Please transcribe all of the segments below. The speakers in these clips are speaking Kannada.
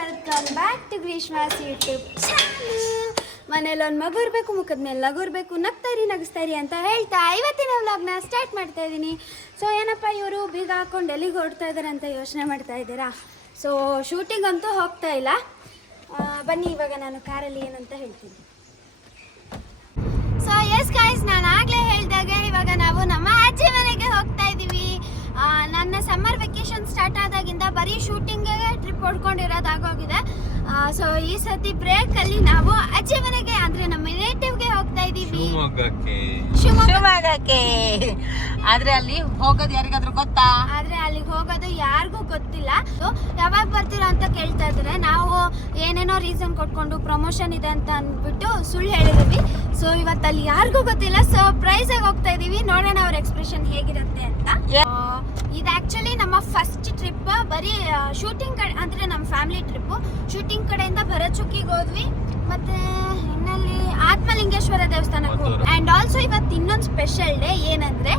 Welcome back to Greeshma's YouTube ಮನೇಲಿ ಒಂದು ಮಗು ಇರಬೇಕು, ಮುಖದ ಮೇಲೆ ಲಗು ಇರಬೇಕು ನಗಿಸ್ತಾ ಇರಿ ಅಂತ ಹೇಳ್ತಾ ಇವತ್ತಿನ ವ್ಲಾಗ್ನ ಸ್ಟಾರ್ಟ್ ಮಾಡ್ತಾ ಇದ್ದೀನಿ. ಸೊ ಏನಪ್ಪ ಇವರು? ಬೀಗ ಹಾಕೊಂಡು ಎಲ್ಲಿಗೆ ಹೊರಡ್ತಾ ಇದ್ದಾರೆ ಅಂತ ಯೋಚನೆ ಮಾಡ್ತಾ ಇದ್ದೀರಾ? ಸೊ ಶೂಟಿಂಗ್ ಅಂತೂ ಹೋಗ್ತಾ ಇಲ್ಲ. ಬನ್ನಿ, ಇವಾಗ ನಾನು ಕಾರಲ್ಲಿ ಏನಂತ ಹೇಳ್ತೀನಿ. ಸೊ ಎಸ್ ಗಾಯ್ಸ್ ನಾನು ಆಗಲೇ ಹೇಳಿದಾಗ ಇವಾಗ ನಾವು ನಮ್ಮ ಅಜ್ಜಿ ಮನೆಗೆ ಹೋಗ್ತಾ ಇದ್ದೀವಿ ನನ್ನ ಸಮ್ಮರ್ ವೆಕೇಶನ್ ಸ್ಟಾರ್ಟ್ ಆದಾಗಿಂದ ಬರೀ ಶೂಟಿಂಗ್ಗೆ ಟ್ರಿಪ್ ಹೊಡ್ಕೊಂಡಿರೋದಾಗೋಗಿದೆ ಸೊ ಈ ಸತಿ ಬ್ರೇಕ್ ಅಲ್ಲಿ ನಾವು ಅಜ್ಜಿ ಮನೆಗೆ ಅಂದ್ರೆ ನಮ್ಮ ರಿಲೇಟಿವ್ಗೆ ಹೋಗ್ತಾ ಇದೀವಿ ಶಿವಮೊಗ್ಗಕ್ಕೆ. ಶಿವಮೊಗ್ಗ ಶಿವಮೊಗ್ಗಕ್ಕೆ. ಆದ್ರೆ ಅಲ್ಲಿ ಹೋಗೋದು ಯಾರಿಗಾದ್ರೂ ಗೊತ್ತಾ? ಆದ್ರೆ ಅಲ್ಲಿಗೆ ಹೋಗೋದು ಯಾರಿಗೂ ಗೊತ್ತಿಲ್ಲ. ಯಾವಾಗ ಬರ್ತೀರಾ ಅಂತ ಕೇಳ್ತಾ ಇದ್ರೆ ನಾವು ಏನೇನೋ ರೀಸನ್ ಕೊಟ್ಕೊಂಡು ಪ್ರಮೋಷನ್ ಇದೆ ಅಂತ ಅಂದ್ಬಿಟ್ಟು ಸುಳ್ಳು ಹೇಳಿದೀವಿ ಸೊ ಇವತ್ತು ಅಲ್ಲಿ ಯಾರಿಗೂ ಗೊತ್ತಿಲ್ಲ. ಸೊ ಪ್ರೈಸ್ ಆಗಿ ಹೋಗ್ತಾ ಇದೀವಿ ನೋಡೋಣ ಅವ್ರ ಎಕ್ಸ್ಪ್ರೆಷನ್ ಹೇಗಿರುತ್ತೆ ಅಂತ. ಇದು ಆಕ್ಚುಲಿ ನಮ್ಮ ಫಸ್ಟ್ ಟ್ರಿಪ್ ಬರೀ ಶೂಟಿಂಗ್ ಕಡೆ ಅಂದ್ರೆ ನಮ್ಮ ಫ್ಯಾಮಿಲಿ ಟ್ರಿಪ್ ಶೂಟಿಂಗ್ ಕಡೆಯಿಂದ ಭರಚುಕ್ಕಿಗೆ ಹೋದ್ವಿ. ಮತ್ತೆ ಇನ್ನಲ್ಲಿ ಆತ್ಮಲಿಂಗೇಶ್ವರ ದೇವಸ್ಥಾನಕ್ಕೆ ಆ್ಯಂಡ್ ಅಂಡ್ ಆಲ್ಸೋ ಇವತ್ತು ಇನ್ನೊಂದು ಸ್ಪೆಷಲ್ ಡೇ ಏನಂದ್ರೆ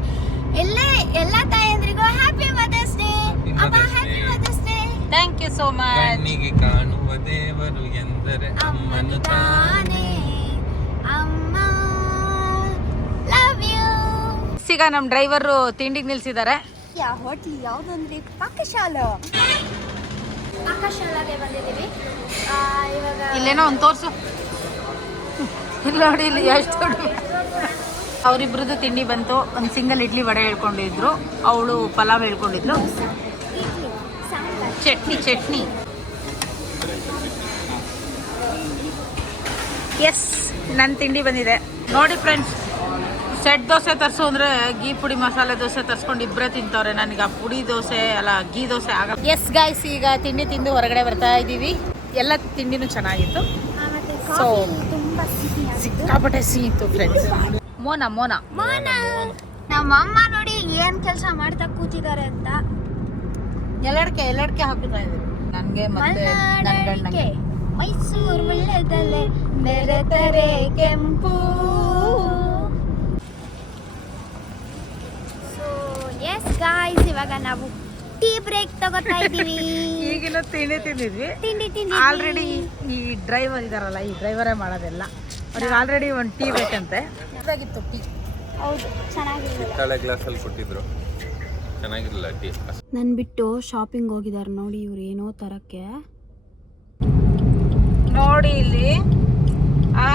ಎಲ್ಲ ಎಲ್ಲ ತಾಯಂದ್ರಿಗೂ ಹ್ಯಾಪಿ ಮದರ್ಸ್ ಡೇ ಅಮ್ಮ happy. Mother's day thank you so much ಕಣ್ಣಿಗೆ ಕಾಣುವ ದೇವರು ಎಂದರೆ ಅಮ್ಮನು ಅಮ್ಮನು ತಾನೇ. ಅಮ್ಮ ಲವ್ ಯು ಈಗ ನಮ್ಮ ಡ್ರೈವರ್ ತಿಂಡಿಗೆ ನಿಲ್ಸಿದ್ದಾರೆ ಯಾವ ಹೋಟ್ಲ್ ಯಾವ್ದಂದ್ರೆ ಪಾಕಶಾಲ. ಪಾಕಶಾಲಾಗೆ ಬಂದಿದ್ದೀವಿ. ಆ, ಇವಾಗ ಇಲ್ಲೇನೋ ಒಂದು ತೋರ್ಸು. ಇಲ್ಲ ನೋಡಿ ಇಲ್ಲಿ ಎಷ್ಟು ದೊಡ್ಡ ಅವರಿಬ್ರದ್ದು ತಿಂಡಿ ಬಂತು. ಒಂದು ಸಿಂಗಲ್ ಇಡ್ಲಿ ವಡೆ ಹೇಳ್ಕೊಂಡಿದ್ರು. ಅವಳು ಪಲಾವ್ ಹೇಳ್ಕೊಂಡಿದ್ಲು. ಚಟ್ನಿ ಚಟ್ನಿ. ಎಸ್ ನನ್ನ ತಿಂಡಿ ಬಂದಿದೆ. ನೋಡಿ ಫ್ರೆಂಡ್ಸ್ ಸೆಟ್ ದೋಸೆ ತರಿಸು ಅಂದರೆ ಗೀ ಪುಡಿ ಮಸಾಲೆ ದೋಸೆ ತರಿಸ್ಕೊಂಡು ಇಬ್ಬರೇ ತಿಂತವ್ರೆ. ನನಗೆ ಆ ಪುಡಿ ದೋಸೆ ಅಲ್ಲ ಗೀ ದೋಸೆ ಆಗಲ್ಲ. ಎಸ್ ಗಾಯ್ಸ್ ಈಗ ತಿಂಡಿ ತಿಂದು ಹೊರಗಡೆ ಬರ್ತಾ ಇದ್ದೀವಿ. ಎಲ್ಲ ತಿಂಡಿನೂ ಚೆನ್ನಾಗಿತ್ತು. ಸೊ ಸಿಕ್ಕಾಪಟ್ಟೆ ಸಿಹಿ ಇತ್ತು ಫ್ರೆಂಡ್ಸ್ ಮೋನಾ ಮೋನಾ. ಮೋನ ನಮ್ಮ ಅಮ್ಮ ನೋಡಿ ಏನ್ ಕೆಲಸ ಮಾಡ್ತಾ ಕೂತಿದ್ದಾರೆ ಅಂತ. ಎಲ್ಲಡ್ಕೆ ಎಲ್ಲಡ್ಕೆ ಹಾಕುತ್ತಾ ಇದ್ದೀವಿ. ನನಗೆ ಮತ್ತೆ ನನ್ನ ಮಲ್ನಾಡಡಿಕೆ ಗಂಡನಿಗೆ ಮೈಸೂರು ಒಳ್ಳೆದಲೆ ಬೆರೆತರೆ ಕೆಂಪು ಸೊ ಎಸ್ ಗಾಯ್ಸ್ ಇವಾಗ ನಾವು ಟೀ ಬ್ರೇಕ್ ತಗೋತಾ ಇದ್ದೀವಿ. ಈಗಿನ ತಿಂಡಿ ತಿಂದಿದ್ವಿ. ತಿಂಡಿ ತಿಂಡಿ ಆಲ್ರೆಡಿ ಈ ಡ್ರೈವರ್ ಇದಾರಲ್ಲ ಈ ಡ್ರೈವರೇ ಮಾಡೋದೆಲ್ಲ. ಅವ್ರಿಗೆ ಆಲ್ರೆಡಿ ಒಂದು ಟೀ ಬೇಕಂತೆ. ಇದಾಗಿತ್ತು ಟೀ ಹೌದು ಚೆನ್ನಾಗಿದೆ ತಳೆ ಗ್ಲಾಸ್ ಅಲ್ಲಿ ಕೊಟ್ಟಿದ್ರು. ಚೆನ್ನಾಗಿರಲಿಲ್ಲ ಟೀ ನನ್ ಬಿಟ್ಟು ಶಾಪಿಂಗ್ ಹೋಗಿದ್ದಾರೆ ನೋಡಿ ಇವ್ರು ಏನೋ ತರಕ್ಕೆ. ನೋಡಿ ಇಲ್ಲಿ. ಆ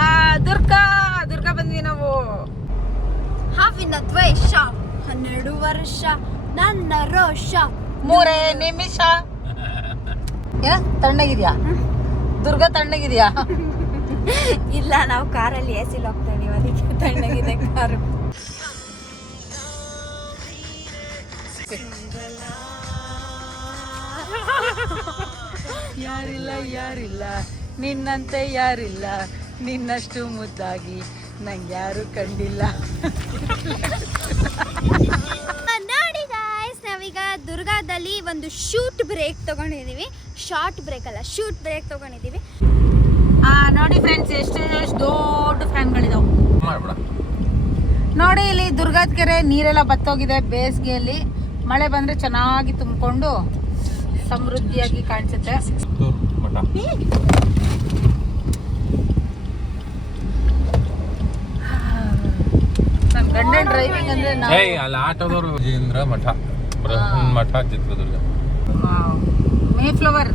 ದುರ್ಗಾ ದುರ್ಗಾ ಬಂದ್ವಿ ನಾವು. ಹಾವಿನ ದ್ವೇಷ ವರ್ಷ ನನ್ನ ರೋಷ. ಮೂರೇ ನಿಮಿಷ. ಏನ ತಣ್ಣಗಿದ್ಯಾ? ದುರ್ಗಾ ತಣ್ಣಗಿದ್ಯಾ? ಇಲ್ಲ ನಾವು ಕಾರಲ್ಲಿ ಎ ಸಿಲ್ ಹೋಗ್ತಾ ಇದೀವಿ ಅದಕ್ಕೆ ತಣ್ಣಗಿದೆ ಕಾರು. ಯಾರಿಲ್ಲ ಯಾರಿಲ್ಲ ನಿನ್ನಂತೆ ಯಾರಿಲ್ಲ ನಿನ್ನಷ್ಟು ಮುದ್ದಾಗಿ ನಂಗೆ ಯಾರು ಕಂಡಿಲ್ಲ. ನೋಡಿ ಗಾಯ್ಸ್ ನಾವೀಗ ದುರ್ಗಾದಲ್ಲಿ ಒಂದು ಶೂಟ್ ಬ್ರೇಕ್ ತಗೊಂಡಿದೀವಿ ಶಾರ್ಟ್ ಬ್ರೇಕ್ ಅಲ್ಲ ಶೂಟ್ ಬ್ರೇಕ್ ತಗೊಂಡಿದೀವಿ ಆ ನೋಡಿ ಫ್ರೆಂಡ್ಸ್ ಎಷ್ಟು ಎಷ್ಟು ದೊಡ್ಡ ಫ್ಯಾನ್ಗಳಿದಾವೆ ನೋಡಿ ಇಲ್ಲಿ ದುರ್ಗಾದ ಕೆರೆ ನೀರೆಲ್ಲ ಬತ್ತೋಗಿದೆ ಬೇಸಿಗೆಯಲ್ಲಿ. ಮಳೆ ಬಂದ್ರೆ ಚೆನ್ನಾಗಿ ತುಂಬಿಕೊಂಡು ಸಮೃದ್ಧಿಯಾಗಿ ಕಾಣಿಸುತ್ತೆ ಸುತ್ತೂರು ಮಠ ನನ್ನ ಗಂಡನ ಡ್ರೈವಿಂಗ್ ಅಂದ್ರೆ ನಾವು ಏಯ್ ಅಲ್ಲಿ ಆಟೋದವರು ವಿಜೇಂದ್ರ ಮಠ. ಬೃಹನ್ ಮಠ ಚಿತ್ರದುರ್ಗ. ಮೇ ಫ್ಲವರ್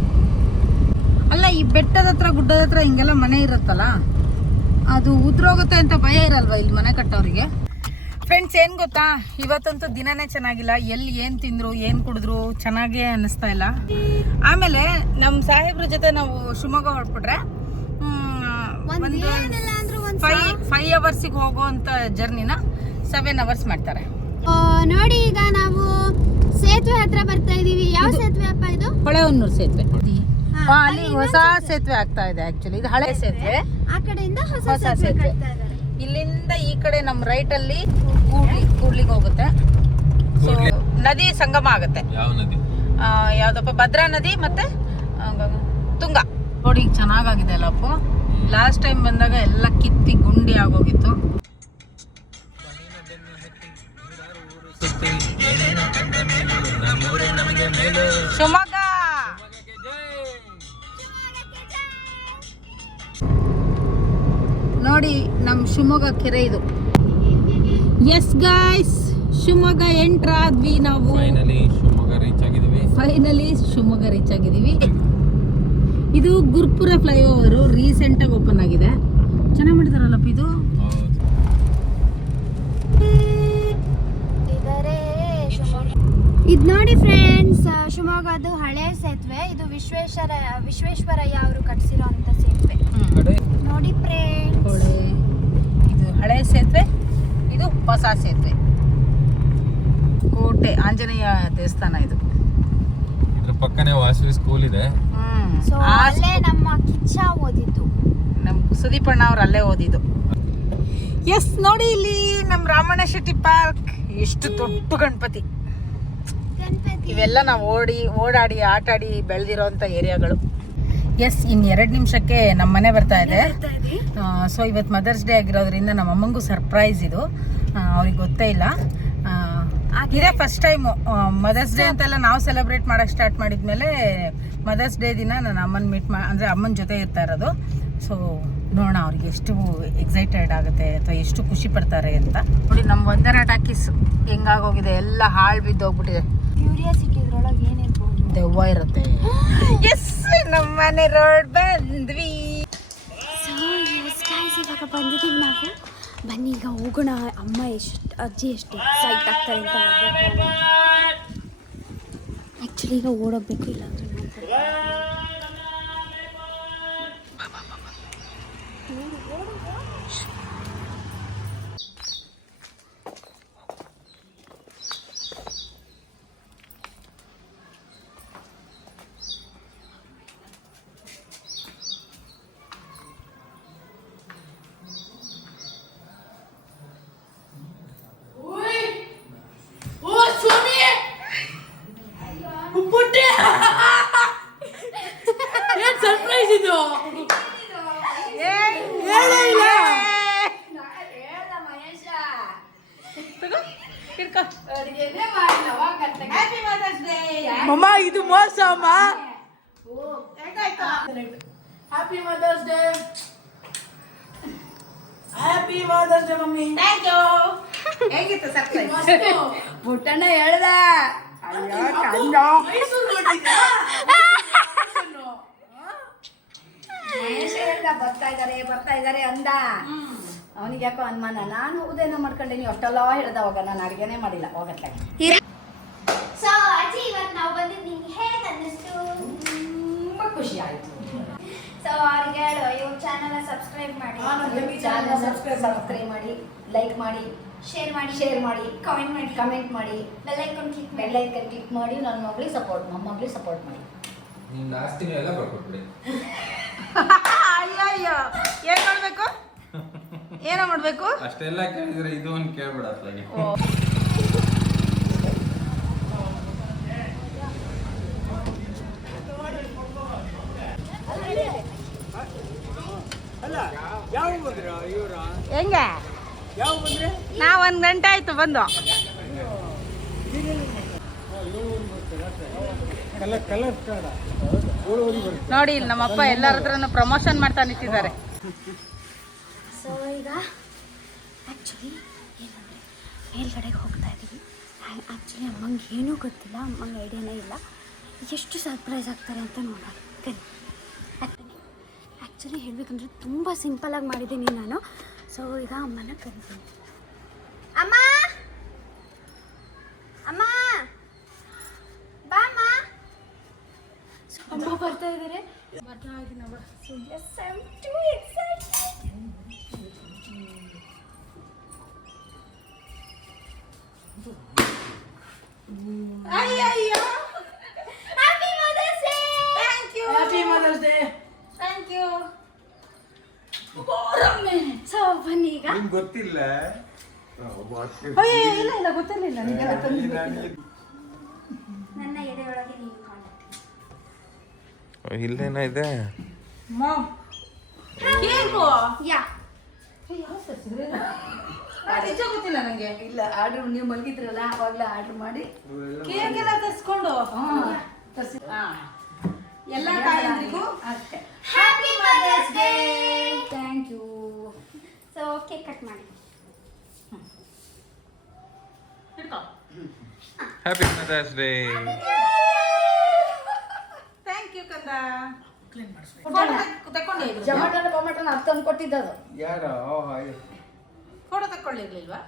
ಅಲ್ಲ ಈ ಬೆಟ್ಟದ ಹತ್ರ ಗುಡ್ಡದ ಹತ್ರ ಹಿಂಗೆಲ್ಲ ಮನೆ ಇರುತ್ತಲ್ಲ? ಅದು ಉದ್ರೋಗುತ್ತೆ ಅಂತ ಭಯ ಇರಲ್ವಾ ಇಲ್ಲಿ ಮನೆ ಕಟ್ಟೋರಿಗೆ? ಫ್ರೆಂಡ್ಸ್ ಏನು ಗೊತ್ತಾ? ಇವತ್ತಂತೂ ದಿನನೇ ಚೆನ್ನಾಗಿಲ್ಲ. ಎಲ್ಲಿ ಏನ್ ತಿಂದ್ರು ಏನ್ ಕುಡಿದ್ರು ಚೆನ್ನಾಗೇ ಅನ್ನಿಸ್ತಾ ಇಲ್ಲ. ಆಮೇಲೆ ನಮ್ಮ ಸಾಹೇಬ್ರ ಜೊತೆ ನಾವು ಶಿವಮೊಗ್ಗ ಹೊರಟ್ಬಿಟ್ರೆ ಫೈವ್ ಫೈವ್ ಅವರ್ಸಿಗೆ ಹೋಗುವಂತ ಜರ್ನಿನ ಸೆವೆನ್ ಅವರ್ಸ್ ಮಾಡ್ತಾರೆ. ನೋಡಿ ಈಗ ನಾವು ಸೇತುವೆ ಹತ್ರ ಬರ್ತಾ ಇದೀವಿ. ಯಾವ ಸೇತುವೆ ಅಪ್ಪ ಇದು? ಹೊಳೆಹೊನ್ನೂರು ಸೇತುವೆ. ಅಲ್ಲಿ ಹೊಸ ಸೇತುವೆ. ಆಗ್ತಾ ಇದೆ ಆಕ್ಚುಲಿ ಇದು ಹಳೆ ಸೇತುವೆ. ಆ ಕಡೆಯಿಂದ ಹೊಸ ಹೊಸ ಸೇತುವೆ ಇಲ್ಲಿಂದ ಈ ಕಡೆ ನಮ್ಮ ರೈಟ್ ಅಲ್ಲಿ ಕೂಡ್ಲಿ ಕೂಡ್ಲಿಗೆ ಹೋಗುತ್ತೆ. ಸೊ ನದಿ ಸಂಗಮ ಆಗುತ್ತೆ. ಯಾವ ನದಿ? ಆ, ಯಾವ್ದಪ್ಪ? ಭದ್ರಾ ನದಿ ಮತ್ತೆ ತುಂಗ. ನೋಡಿ ಚೆನ್ನಾಗಾಗಿದೆ ಅಲ್ಲಪ್ಪ. ಲಾಸ್ಟ್ ಟೈಮ್ ಬಂದಾಗ ಎಲ್ಲ ಕಿತ್ತಿ ಗುಂಡಿ ಆಗೋಗಿತ್ತು. ಶಿವಮೊಗ್ಗ ನೋಡಿ ನಮ್ಮ ಶಿವಮೊಗ್ಗ ಕೆರೆ ಇದು. ಎಸ್ ಗಾಯ್ಸ್ ಶಿವಮೊಗ್ಗ ಎಂಟರ್ ಆದ್ವಿ ನಾವು. ಫೈನಲಿ ಶಿವಮೊಗ್ಗ ರೀಚ್ ಆಗಿದೀವಿ ಇದು ಗುರ್ಪುರ ಗುರುಪುರ ರೀಸೆಂಟ್ ಆಗಿ ಓಪನ್ ಆಗಿದೆ. ಚೆನ್ನಾಗಿ ಮಾಡಿದಾರಲ್ಲಪ್ಪ ಇದು? ಇದು ನೋಡಿ ಫ್ರೆಂಡ್ಸ್ ಶಿವಮೊಗ್ಗದು ಹಳೆ ಸೇತುವೆ. ಇದು ವಿಶ್ವೇಶ್ವರ ವಿಶ್ವೇಶ್ವರಯ್ಯ ಅವರು ಕಟ್ಸಿರೋ ಅಂತ ಸೇತುವೆ. ನೋಡಿ ಫ್ರೆಂಡ್ಸ್ ಹೊಳೆ ಇದು ಹಳೆ ಸೇತುವೆ ಇದು ಹೊಸ ಸೇತುವೆ. ಕೋಟೆ ಆಂಜನೇಯ ದೇವಸ್ಥಾನ ಇದು. ಇದ್ರ ಪಕ್ಕನೇ ವಾಸವಿ ಸ್ಕೂಲ್ ಇದೆ. ಸೊ ಅಲ್ಲೇ ನಮ್ಮ ಕಿಚ್ಚ ಓದಿದ್ದು. ನಮ್ಮ ಸುದೀಪಣ್ಣ ಅವ್ರು ಅಲ್ಲೇ ಓದಿದ್ದು. ಎಸ್ ನೋಡಿ ಇಲ್ಲಿ ನಮ್ಮ ರಾಮಣ್ಣ ಶೆಟ್ಟಿ ಪಾರ್ಕ್ ಎಷ್ಟು ದೊಡ್ಡ ಗಣಪತಿ. ಇವೆಲ್ಲ ನಾವು ಓಡಿ ಓಡಾಡಿ ಆಟ ಆಡಿ ಬೆಳೆದಿರೋಂಥ ಏರಿಯಾಗಳು. ಎಸ್ ಇನ್ ಎರಡು ನಿಮಿಷಕ್ಕೆ ನಮ್ಮ ಮನೆ ಬರ್ತಾ ಇದೆ. ಸೊ ಇವತ್ತು ಮದರ್ಸ್ ಡೇ ಆಗಿರೋದ್ರಿಂದ ನಮ್ಮ ಅಮ್ಮಂಗೂ ಸರ್ಪ್ರೈಸ್ ಇದು. ಅವ್ರಿಗೆ ಗೊತ್ತೇ ಇಲ್ಲ. ಇದೇ ಫಸ್ಟ್ ಟೈಮು ಮದರ್ಸ್ ಡೇ ಅಂತೆಲ್ಲ ನಾವು ಸೆಲೆಬ್ರೇಟ್ ಮಾಡೋಕ್ಕೆ ಸ್ಟಾರ್ಟ್ ಮಾಡಿದ್ಮೇಲೆ ಮದರ್ಸ್ ಡೇ ದಿನ ನನ್ನ ಅಮ್ಮನ ಮೀಟ್ ಮಾ ಅಂದರೆ ಅಮ್ಮನ ಜೊತೆ ಇರ್ತಾ ಇರೋದು. ಸೊ ನೋಡೋಣ ಅವ್ರಿಗೆ ಎಷ್ಟು ಎಕ್ಸೈಟೆಡ್ ಆಗುತ್ತೆ ಅಥವಾ ಎಷ್ಟು ಖುಷಿ ಪಡ್ತಾರೆ ಅಂತ. ನೋಡಿ ನಮ್ಮ ಒಂದರ ಟಾಕೀಸ್ ಹೆಂಗಾಗೋಗಿದೆ ಎಲ್ಲ ಹಾಳು ಬಿದ್ದೋಗ್ಬಿಟ್ಟಿದೆ. ಕ್ಯೂರಿಯಾಸಿಟಿ ಇದ್ರೊಳಗೆ ಏನಿರ್ಬೋದು? ದೆವ್ವ ಇರುತ್ತೆ. ಎಸ್ ನಮ್ಮ ಮನೆ ರೋಡ್ ಬಂದ್ವಿ. ಸೊ ಎಸ್ ಗಾಯ್ಸ್ ಇವಾಗ ಬಂದಿದ್ದೀವಿ ನಾವು. ಬನ್ನಿ ಈಗ ಹೋಗೋಣ. ಅಮ್ಮ ಎಷ್ಟು ಅಜ್ಜಿ ಎಷ್ಟು ಎಕ್ಸೈಟ್ ಆಗ್ತಾರೆ ಅಂತ ಆ್ಯಕ್ಚುಲಿ ಈಗ ಓಡೋಗ್ಬೇಕು ಇಲ್ಲ ಅಮ್ಮ happy mother's day happy mother's day mummy. Thank you ಹೇಗಿತ್ತು ಸರ್ಪ್ರೈಸ್ ಪುಟ್ಟಣ್ಣ ಹೇಳ್ದ. ಹೇಳ್ದ ಬರ್ತಾ ಇದಾರೆ ಬರ್ತಾ ಇದಾರೆ ಅಂದ. ಅವನಿಗೆ ಯಾಕೋ ಅನುಮಾನ? ನಾನು ಉದಯನ ಮಾಡ್ಕೊಂಡೀನಿ ಅಷ್ಟೆಲ್ಲ ಹೇಳ್ದ ಅವಾಗ. ನಾನು ಅಡುಗೆನೇ ಮಾಡಿಲ್ಲ. ಹೋಗತ್ತೆ ಸೊ ಅಜ್ಜಿ ಇವತ್ತು ನಾವು ನಿಮ್ಗೆ ಹೇಗೆ ಅನ್ನಿಸ್ತು ತುಂಬಾ ಖುಷಿ ಆಯ್ತು ಸೊ ಅವ್ರಿಗೆ ಹೇಳು ಇವ್ರ ಚಾನಲ್ ಸಬ್ಸ್ಕ್ರೈಬ್ ಮಾಡಿ. ಚಾನಲ್ ಸಬ್ಸ್ಕ್ರೈಬ್ ಮಾಡಿ ಲೈಕ್ ಮಾಡಿ ಶೇರ್ ಮಾಡಿ. ಶೇರ್ ಮಾಡಿ ಕಮೆಂಟ್ ಮಾಡಿ. ಕಮೆಂಟ್ ಮಾಡಿ. ಬೆಲ್ ಐಕಾನ್ ಕ್ಲಿಕ್ ಮಾಡಿ. ಬೆಲ್ ಐಕನ್ ಕ್ಲಿಕ್ ಮಾಡಿ ನನ್ನ ಮಗಳಿಗೆ ಸಪೋರ್ಟ್ ಮೊಮ್ಮಗಳಿಗೆ ಸಪೋರ್ಟ್ ಮಾಡಿ. ನಿಮ್ಮ ಆಸ್ತಿನೂ ಎಲ್ಲ ಬರ್ಕೊಟ್ಬಿಡಿ. ಅಯ್ಯಯ್ಯ ಏನು ಮಾಡಬೇಕು? ಮಾಡ್ಬೇಕು ಏನೋ ಮಾಡ್ಬೇಕು? ಅಷ್ಟೆಲ್ಲ ಕೇಳಿದ್ರೆ ಇದು ಒಂದು ಕೇಳ್ಬೇಡ ಹೆಂಗೆ? ನಾವ್ ಒಂದ್ ಗಂಟೆ ಆಯ್ತು ಬಂದು. ನೋಡಿ ಇಲ್ಲಿ ನಮ್ಮಪ್ಪ ಎಲ್ಲರ ಹತ್ರನು ಪ್ರಮೋಷನ್ ಮಾಡ್ತಾ ನಿಂತಿದ್ದಾರೆ. ಸೊ ಈಗ ಆ್ಯಕ್ಚುಲಿ ಏನಂದರೆ ಮೇಲ್ಗಡೆಗೆ ಹೋಗ್ತಾ ಇದ್ದೀವಿ. ಆ್ಯಕ್ಚುಲಿ ಅಮ್ಮಂಗೆ ಏನೂ ಗೊತ್ತಿಲ್ಲ ಅಮ್ಮಂಗೆ ಐಡಿಯಾನೇ ಇಲ್ಲ. ಎಷ್ಟು ಸರ್ಪ್ರೈಸ್ ಆಗ್ತಾರೆ ಅಂತ ನೋಡೋಣ. ಆ್ಯಕ್ಚುಲಿ ಹೇಳಬೇಕಂದ್ರೆ ತುಂಬ ಸಿಂಪಲಾಗಿ ಮಾಡಿದ್ದೀನಿ ನಾನು. ಸೊ ಈಗ ಅಮ್ಮನ ಕರಿತೀನಿ ಅಮ್ಮ! ಅಮ್ಮ! ಬಾ, ಅಮ್ಮ! ಸೊ ಅಮ್ಮ ಬರ್ತಾ ಇದ್ದಾರೆ ಸೊ ಎಸ್ ಈಗ ನಿಮ್ಗೆ ಗೊತ್ತಿಲ್ಲ? ಇಲ್ಲ ಇಲ್ಲ ಗೊತ್ತಿರಲಿಲ್ಲ ನಿಮಗೆಲ್ಲ ನನ್ನ ಎದೆಯೊಳಗೆ ನೀವು ಕಾಂಟ್ಯಾಕ್ಟ್ ಇಲ್ಲೇನ ಇದೆ? Mom cake? ಯಾ. ನಿಜ ಗೊತ್ತಿಲ್ಲ ನಂಗೆ. ಇಲ್ಲ ಆರ್ಡರ್ ನೀವು ಮಲಗಿದ್ರಲ್ಲ ಅವಾಗಲೇ ಆರ್ಡರ್ ಮಾಡಿ. ಕೇಕ್ ಎಲ್ಲ ತರಿಸ್ಕೊಂಡು. ತರಿಸಿ ಎಲ್ಲ ತಾಯಂದ್ರಿಗೂ ಅಷ್ಟೇ happy Mother's Day thank you happy Mother's Day thank you ಕಂದ. ತಕೊಂಡು ಜಮಾಟನ ಟೊಮೆಟೊನ ತಂದು ಕೊಟ್ಟಿದ್ದದು ಫೋಟೋ ತಕ್ಕೊಳ್ಳಿರ್ಲಿಲ್ವಾ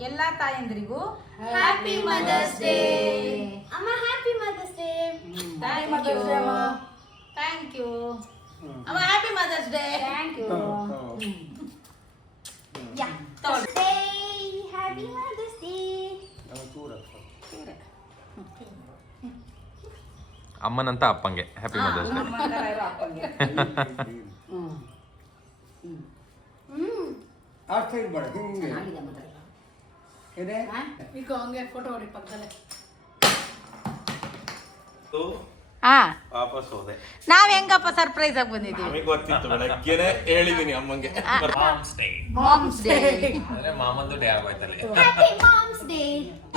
ಎಲ್ಲಾ ತಾಯಂದಿರಿಗೂ ಹ್ಯಾಪಿ ಮದರ್ಸ್ ಡೇ ಅಮ್ಮ happy mother's day thank you thank you ಅಮ್ಮ. Happy mother's day thank you happy mother's day ಅಮ್ಮನಂತ ಅಪ್ಪಂಗೆ. ಹ್ಯಾಪಿ ಮದರ್ಸ್ ಡೇ ಹಾ? ವಾಪಸ್ ಹೋದೆ. ನಾವ್ ಹೆಂಗಪ್ಪ ಸರ್ಪ್ರೈಸ್ ಆಗಿ ಬಂದಿದ್ದೀವಿ? ನಮಗೆ ಗೊತ್ತಿತ್ತು ಬೆಳಗ್ಗೆನೆ ಹೇಳಿದೀನಿ ಅಮ್ಮಂಗೆ. ಮಾಮ್ಸ್ ಡೇ ಅಂದ್ರೆ ಮಾಮಂದು ಡೇ ಆಗೋಯ್ತಲ್ಲ. ಹ್ಯಾಪಿ ಮಾಮ್ಸ್ ಡೇ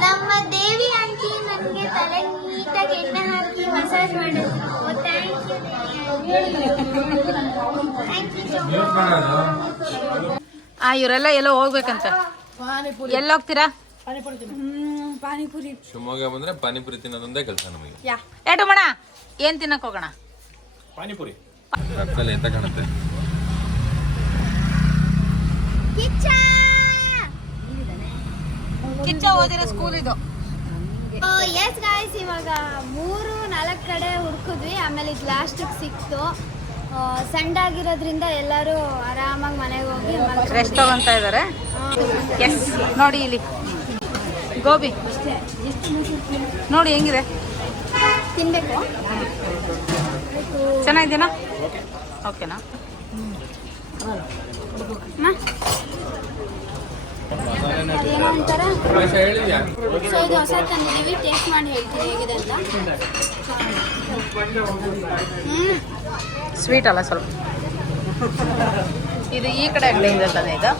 ನಮ್ಮ ದೇವಿ ಆಂಟಿ ನನಗೆ ತಲೆ ನೀಟಾಗಿ ಎಣ್ಣೆ ಹಾಕಿ ಮಸಾಜ್ ಮಾಡಿದ್ರು ಥ್ಯಾಂಕ್ ಯು ಆ ಇವರೆಲ್ಲ ಎಲ್ಲೋ ಹೋಗ್ಬೇಕಂತ. ಎಲ್ಲ ಹೋಗ್ತೀರಾ? ಪಾನಿಪುರಿ. ಶಿವಮೊಗ್ಗ ಬಂದ್ರೆ ಪಾನಿಪುರಿ ತಿನ್ನೋದೊಂದೇ ಕೆಲಸ ನಮಗೆ. ಯಾ. ಏಟು ಮಣ ಏನ್ ತಿನ್ನಕ್ ಹೋಗೋಣ? ಪಾನಿಪುರಿ. ಕತ್ತಲೆ ಎಂತ ಕಾಣುತ್ತೆ? ಕಿಚ್ಚ! ಓದಿರೋ ಸ್ಕೂಲ್ ಇದು. ಎಸ್ ಗಾಯ್ಸ್ ಇವಾಗ ಮೂರು ನಾಲ್ಕು ಕಡೆ ಹುಡ್ಕಿದ್ವಿ. ಆಮೇಲೆ ಇದು ಲಾಸ್ಟಿಗೆ ಸಿಕ್ತು. ಸಂಡ್ ಆಗಿರೋದ್ರಿಂದ ಎಲ್ಲರೂ ಆರಾಮಾಗಿ ಮನೆಗೆ ಹೋಗಿ. ರೆಸ್ಟ್ ತಗೊಂತ ಇದಾರೆ? ಎಸ್ ನೋಡಿ ಇಲ್ಲಿ. ಗೋಬಿ. ನೋಡಿ ಹೆಂಗಿದೆ? ತಿನ್ಬೇಕು. ಚೆನ್ನಾಗಿದೆನಾ ಓಕೆನಾ? ಅದೇನೋ ಒಂಥರ ಸೊ ಇದು ಹೊಸ ತಂದಿದ್ದೀವಿ ಟೇಸ್ಟ್ ಮಾಡಿ ಹೇಳ್ತೀನಿ ಹೇಗಿದೆ ಅಂತ? ಸ್ವೀಟ್ ಅಲ್ಲ ಸ್ವಲ್ಪ. ಇದು ಈ ಕಡೆ ಅಂಗಡಿ ಇದೆ ತಾನೆ ಇದು?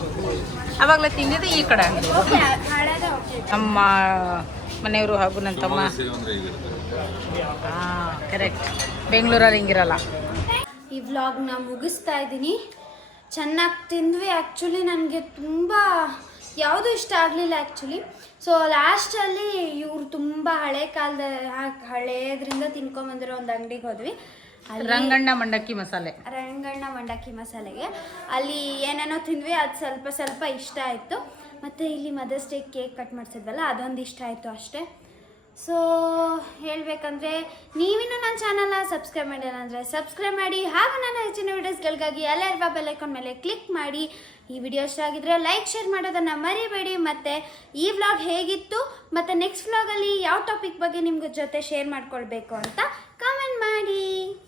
ಅವಾಗಲೇ ತಿಂದಿದ್ದು ಈ ಕಡೆ ಅಂಗಡಿ. ನಮ್ಮ ಮನೆಯವರು ಹಾಗೂ ನನ್ನ ತಮ್ಮ. ಹಾಂ ಕರೆಕ್ಟ್ ಬೆಂಗಳೂರಲ್ಲಿ ಹಿಂಗಿರಲ್ಲ. ಈ ವ್ಲಾಗ್ನ ಮುಗಿಸ್ತಾ ಇದ್ದೀನಿ. ಚೆನ್ನಾಗಿ ತಿಂದ್ವಿ ಆ್ಯಕ್ಚುಲಿ ನನಗೆ ತುಂಬ ಯಾವುದೂ ಇಷ್ಟ ಆಗಲಿಲ್ಲ ಆ್ಯಕ್ಚುಲಿ ಸೊ ಲಾಸ್ಟಲ್ಲಿ ಇವ್ರು ತುಂಬ ಹಳೆ ಕಾಲದ ಹಳೆಯದ್ರಿಂದ ತಿನ್ಕೊಂಬಂದಿರೋ ಒಂದು ಅಂಗಡಿಗೆ ಹೋದ್ವಿ. ಅಲ್ಲಿ ರಂಗಣ್ಣ ಮಂಡಕ್ಕಿ ಮಸಾಲೆ. ರಂಗಣ್ಣ ಮಂಡಕ್ಕಿ ಮಸಾಲೆಗೆ. ಅಲ್ಲಿ ಏನೇನೋ ತಿಂದ್ವಿ ಅದು ಸ್ವಲ್ಪ ಸ್ವಲ್ಪ ಇಷ್ಟ ಆಯಿತು. ಮತ್ತು ಇಲ್ಲಿ ಮದರ್ಸ್ ಡೇ ಕೇಕ್ ಕಟ್ ಮಾಡಿಸಿದ್ವಲ್ಲ ಅದೊಂದು ಇಷ್ಟ ಆಯಿತು ಅಷ್ಟೇ. ಸೊ ಹೇಳಬೇಕಂದ್ರೆ ನೀವಿನ್ನೂ ನನ್ನ ಚಾನಲ್ನ ಸಬ್ಸ್ಕ್ರೈಬ್ ಮಾಡಿಲ್ಲ ಅಂದರೆ ಸಬ್ಸ್ಕ್ರೈಬ್ ಮಾಡಿ ಹಾಗೂ ನನ್ನ ಹೆಚ್ಚಿನ ವೀಡಿಯೋಸ್ಗಳಿಗಾಗಿ ಅಲ್ಲೇ ಇರುವ ಬೆಲ್ಲೈಕಾನ್ ಮೇಲೆ ಕ್ಲಿಕ್ ಮಾಡಿ. ಈ ವಿಡಿಯೋ ಇಷ್ಟ ಆಗಿದ್ರೆ ಲೈಕ್ ಶೇರ್ ಮಾಡೋದನ್ನು ಮರಿಬೇಡಿ. ಮತ್ತು ಈ ವ್ಲಾಗ್ ಹೇಗಿತ್ತು? ಮತ್ತು ನೆಕ್ಸ್ಟ್ ವ್ಲಾಗಲ್ಲಿ ಯಾವ ಟಾಪಿಕ್ ಬಗ್ಗೆ ನಿಮ್ಮ ಜೊತೆ ಶೇರ್ ಮಾಡ್ಕೊಳ್ಬೇಕು ಅಂತ ಕಮೆಂಟ್ ಮಾಡಿ.